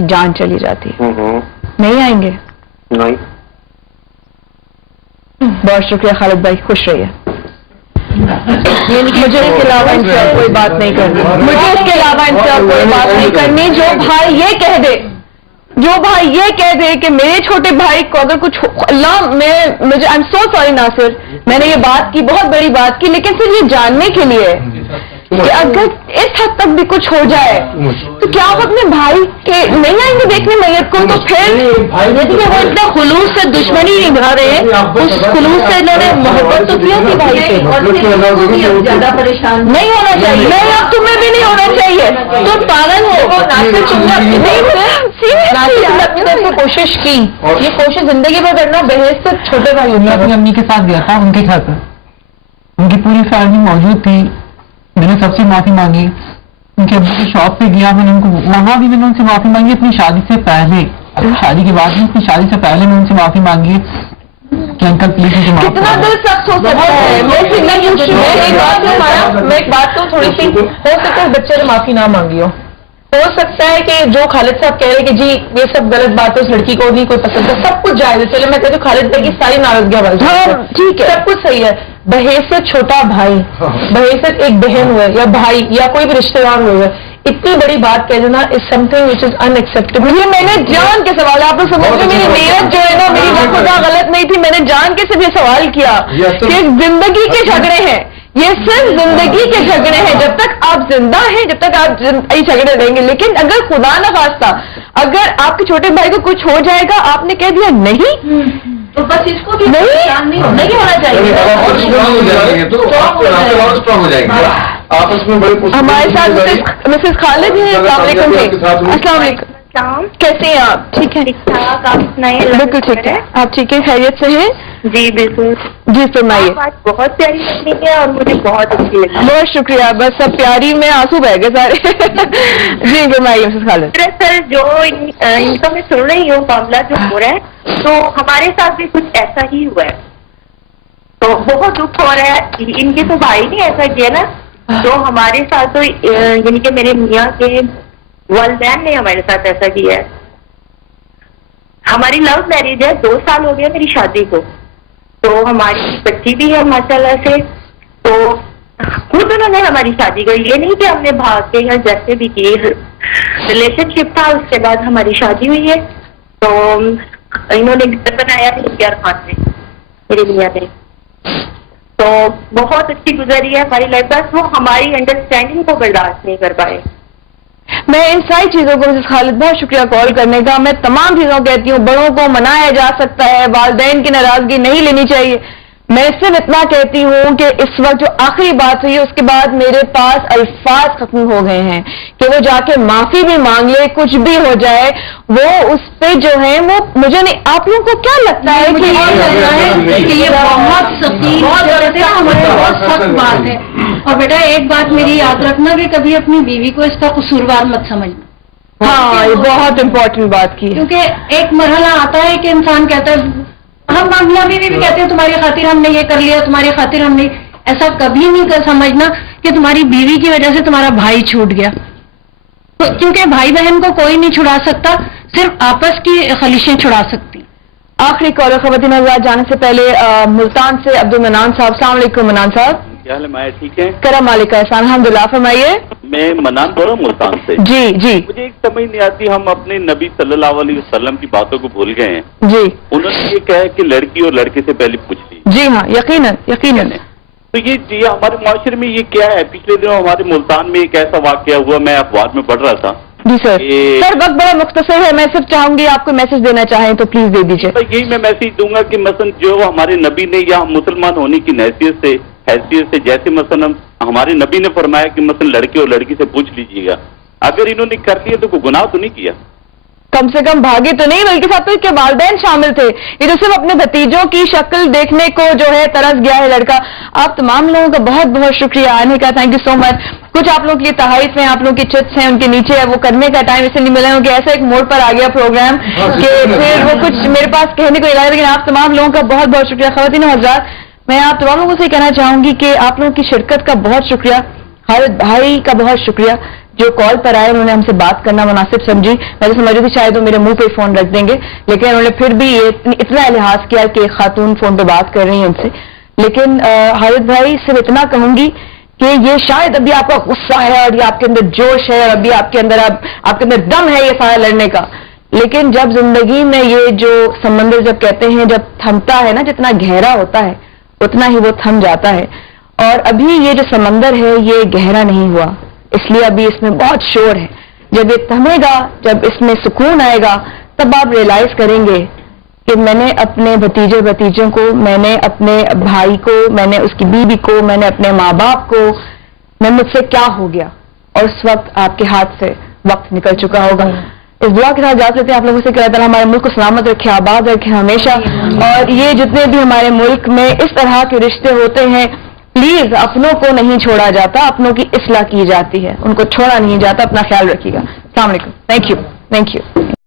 की जान चली जाती है। नहीं आएंगे? नहीं। बहुत शुक्रिया खालिद भाई, खुश रहिए। मुझे इसके अलावा इनसे और कोई बात नहीं करनी, मुझे इसके अलावा इनसे और कोई बात नहीं करनी। जो भाई ये कह दे, जो भाई ये कह दे कि मेरे छोटे भाई को अगर कुछ अल्लाह, मुझे I am so sorry Nasir, मैंने ये बात की, बहुत बड़ी बात की, लेकिन सिर्फ ये जानने के लिए कि अगर इस हद तक भी कुछ हो जाए तो क्या आप अपने भाई के नहीं आएंगे देखने मैयत को? तो फिर यदि वो इतना खुलूस से दुश्मनी निभा रहे हैं, उस खुलूस से इन्होंने मोहब्बत तो की होती भाई से, ज्यादा परेशान नहीं होना चाहिए। नहीं, अब तुम्हें भी नहीं होना चाहिए, तुम पागल हो। नासिर तुमने अपनी तरफ से कोशिश की, ये कोशिश जिंदगी भर करना, बहस से छोटे भाई। मैं अपनी अम्मी के साथ गया था उनके घर पर, उनकी पूरी फैमिली मौजूद थी, मैंने सबसे माफी मांगी, उनके अब्बू की शॉप पे गया, मैंने उनको वहां भी मैंने उनसे माफी मांगी अपनी शादी से पहले, शादी के बाद भी अपनी शादी से पहले मैं उनसे माफी मांगी कि अंकल प्लीज मुझे माफ कितना दिल सख्त हो सकता है। मैं एक बात तो थोड़ी सी हो सकता है बच्चे ने माफी ना मांगी हो सकता है कि जो खालिद साहब कह रहे हैं कि जी ये सब गलत बात है, उस लड़की को नहीं कोई पसंद है, सब कुछ जायज है। चलो मैं कहती हूँ खालिद भाई की सारी नाराजगियां ठीक है, सब कुछ सही है। बहैसियत छोटा भाई, बहैसियत एक बहन हुए या भाई या कोई भी रिश्तेदार हुए, इतनी बड़ी बात कह देना is something which is unacceptable. ये मैंने जान के सवाल, आप लोग समझ रहे, मेरी नीयत जो है ना, मेरी वो खुदा गलत नहीं थी, मैंने जान के सिर्फ ये सवाल किया कि जिंदगी के झगड़े हैं, ये सिर्फ जिंदगी के झगड़े हैं। जब तक आप जिंदा हैं, जब तक आप ये झगड़े रहेंगे, लेकिन अगर खुदा न खास्ता अगर आपके छोटे भाई को कुछ हो जाएगा, आपने कह दिया नहीं, तो बस इसको भी नहीं होना चाहिए। आपस में बड़े हमारे साथ मिसेस खालिद है। अस्सलाम वालेकुम, कैसे हैं आप? ठीक है, बिल्कुल ठीक है। आप ठीक है, खैरियत से हैं? जी बिल्कुल। जी फरमाइए। बहुत प्यारी लगनी है और मुझे बहुत अच्छी लगी। बहुत शुक्रिया, बस सब प्यारी में आंसू बह गए सारे। जी फरमाइए मिसेस खालिद। दरअसल जो इनका मैं सुन रही हूँ मामला जो हो रहा है, तो हमारे साथ भी कुछ ऐसा ही हुआ है, तो बहुत दुख हो रहा है। इनके तो भाई ने ऐसा किया ना, तो हमारे साथ तो यानी कि मेरे मियाँ के वालिदैन ने हमारे साथ ऐसा किया है। हमारी लव मैरिज है, 2 साल हो गया मेरी शादी को, तो हमारी बच्ची भी है माशाल्लाह से। तो खुद उन्होंने हमारी शादी को, ये नहीं कि हमने भाग के या जैसे भी की, रिलेशनशिप था, उसके बाद हमारी शादी हुई है। तो इन्होंने घर बनाया है इंडिया खान में, मेरे मियाँ ने, तो बहुत अच्छी गुजरी है हमारी लाइफ। बस वो हमारी अंडरस्टैंडिंग को बर्दाश्त नहीं कर पाए। मैं इन सारी चीजों को मिसेस खालिद बहुत शुक्रिया कॉल करने का। मैं तमाम चीजों कहती हूँ, बड़ों को मनाया जा सकता है, वालिदैन की नाराजगी नहीं लेनी चाहिए। मैं सिर्फ इतना कहती हूँ कि इस वक्त जो आखिरी बात हुई है, उसके बाद मेरे पास अल्फाज खत्म हो गए हैं कि वो जाके माफी भी मांग ले, कुछ भी हो जाए, वो उस पे जो है वो मुझे नहीं। आप लोगों को क्या लगता है कि ये बहुत सख्त बात है? और बेटा एक बात मेरी याद रखना कि कभी अपनी बीवी को इसका कसूरवार मत समझना। हाँ, ये बहुत इंपॉर्टेंट बात की, क्योंकि एक मरहला आता है कि इंसान कहता है, हम मियां बीवी भी कहते हैं तुम्हारी खातिर हमने ये कर लिया, तुम्हारी खातिर हमने, ऐसा कभी नहीं कर समझना कि तुम्हारी बीवी की वजह से तुम्हारा भाई छूट गया। तो क्योंकि भाई बहन को कोई नहीं छुड़ा सकता, सिर्फ आपस की खलिशें छुड़ा सकती। आखिरी कॉल खवातीन हज़रात जाने से पहले मुल्तान से अब्दुल मनान साहब। अस्सलाम वालेकुम मनान साहब। क्या हाल है माया, ठीक है? करम मालिक एहसान, अल्हम्दुलिल्लाह। फरमाइए। मैं मनान बोल रहा हूँ मुल्तान से। जी जी। मुझे एक समझ नहीं आती, हम अपने नबी सल्लल्लाहु अलैहि वसल्लम की बातों को भूल गए हैं। जी। उन्होंने ये कहा है कि लड़की और लड़के से पहले पूछ ली। जी हाँ, यकीनन यकीनन। तो ये हमारे माशरे में ये क्या है? पिछले दिनों हमारे मुल्तान में एक ऐसा वाकया हुआ, मैं अखबार में पढ़ रहा था। जी सर। सर वक्त बड़ा मुख्तसर है, मैं सिर्फ चाहूंगी आपको मैसेज देना चाहें तो प्लीज दे दीजिए। तो यही मैं मैसेज दूंगा कि मसलन जो हमारे नबी ने या मुसलमान होने की हैसियत से जैसे मसलन हमारे नबी ने फरमाया कि मसलन लड़के और लड़की से पूछ लीजिएगा, अगर इन्होंने कर लिया तो कोई गुनाह तो नहीं किया? कम से कम भागे तो नहीं, बल्कि साथ के वालिदैन शामिल थे। ये तो सिर्फ अपने भतीजों की शक्ल देखने को जो है तरस गया है लड़का। आप तमाम लोगों का बहुत बहुत शुक्रिया आने का, थैंक यू सो मच। कुछ आप लोगों के लिए तहाइफ हैं, आप लोगों की चिट्स हैं, उनके नीचे है, वो करने का टाइम इसलिए नहीं मिला क्योंकि ऐसा एक मोड़ पर आ गया प्रोग्राम कि फिर वो कुछ मेरे पास कहने को नहीं लगा। लेकिन आप तमाम लोगों का बहुत बहुत शुक्रिया। खवातीन हज़रात, मैं आप तमाम लोगों से कहना चाहूंगी कि आप लोगों की शिरकत का बहुत शुक्रिया, खालिद भाई का बहुत शुक्रिया جو کال پر آئے انہوں نے ہم سے بات کرنا مناسب سمجھی. میں تو سمجھ رہی تھی شاید وہ میرے منہ پہ فون رکھ دیں گے, لیکن انہوں نے پھر بھی یہ اتنا لحاظ کیا کہ خاتون فون پہ بات کر رہی ہیں ان سے. لیکن حارث بھائی صرف اتنا کہوں گی کہ یہ شاید ابھی آپ کا غصہ ہے اور یہ آپ کے اندر جوش ہے اور ابھی آپ کے اندر دم ہے یہ سارا لڑنے کا, لیکن جب زندگی میں یہ جو سمندر جب کہتے ہیں جب تھمتا ہے نا, جتنا گہرا ہوتا ہے اتنا ہی وہ تھم جاتا ہے. اور ابھی یہ جو سمندر ہے یہ گہرا نہیں ہوا, اس لیے ابھی اس میں بہت شور ہے. جب یہ تھمے گا, جب اس میں سکون آئے گا, تب آپ ریئلائز کریں گے کہ میں نے اپنے بھتیجوں کو, میں نے اپنے بھائی کو, میں نے اس کی بیوی کو, میں نے اپنے ماں باپ کو, مجھ سے کیا ہو گیا, اور اس وقت آپ کے ہاتھ سے وقت نکل چکا ہوگا. اس دعا کے ساتھ جا سکتے ہیں آپ لوگوں سے کہ اللہ تعالیٰ ہمارے ملک کو سلامت رکھے, آباد رکھے ہمیشہ. اور یہ جتنے بھی ہمارے ملک میں اس طرح کے رشتے ہوتے ہیں, پلیز اپنوں کو نہیں چھوڑا جاتا, اپنوں کی اصلاح کی جاتی ہے, ان کو چھوڑا نہیں جاتا. اپنا خیال رکھیے گا. السلام علیکم. Thank you.